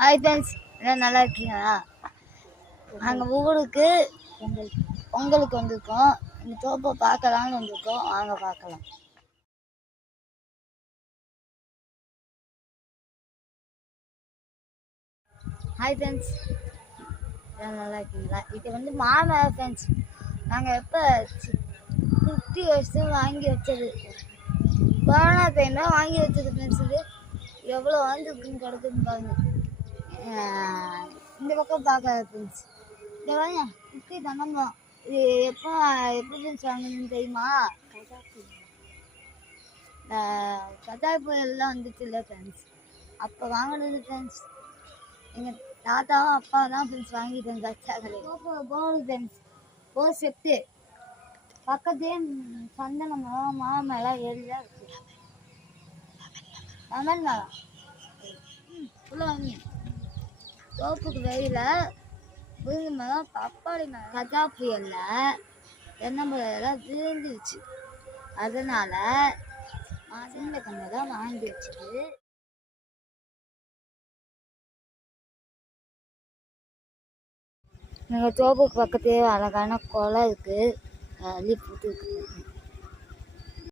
Hi friends, எல்லாம் நல்லா இருக்கீங்களா? நாங்கள் ஊருக்கு பொங்கலுக்கு வந்திருக்கோம். இந்த தோப்பை பார்க்கலான்னு வந்திருக்கோம். வாங்க பார்க்கலாம். ஹாய் ஃப்ரெண்ட்ஸ், எல்லாம் நல்லா இருக்கீங்களா? இது வந்து மாமரம் ஃப்ரெண்ட்ஸ். நாங்கள் எப்போ 50 வருஷம் வாங்கி வச்சது, கொரோனா டைமில் வாங்கி வச்சது ஃப்ரெண்ட்ஸ். இது எவ்வளோ வந்துருக்குன்னு கிடக்குன்னு பாருங்க. இந்த பக்கம் பார்க்காத ஃப்ரெண்ட்ஸ். இந்த வாங்க இப்படி தங்கம்மா. இது எப்போ ஃப்ரெண்ட்ஸ் வாங்கணும்னு தெரியுமா? கஜா புயல்லாம் வந்துச்சு இல்லை ஃப்ரெண்ட்ஸ், அப்போ வாங்கினது ஃப்ரெண்ட்ஸ். எங்கள் தாத்தாவும் அப்பா தான் ஃப்ரெண்ட்ஸ் வாங்கிட்டு இருந்தாங்க. போகுது ஃப்ரெண்ட்ஸ், ஒரு செட்டு பக்கத்தே சந்தன மரம் மாமெல்லாம் ஏறிதான் இருக்கு. லெமன் மரம் உள்ள வாங்கி தோப்புக்கு வெளியில முருங்கை மரம், பப்பாளி மரம். கஜா புயல்ல தென்னம்பழம் எல்லாம் விழுந்துருச்சு. அதனால சின்ன கண்ணை தான் வாங்கி வச்சுட்டு எங்கள் தோப்புக்கு பக்கத்துலேயே அழகான குளம் இருக்குது. அள்ளி போட்டு இருக்குது.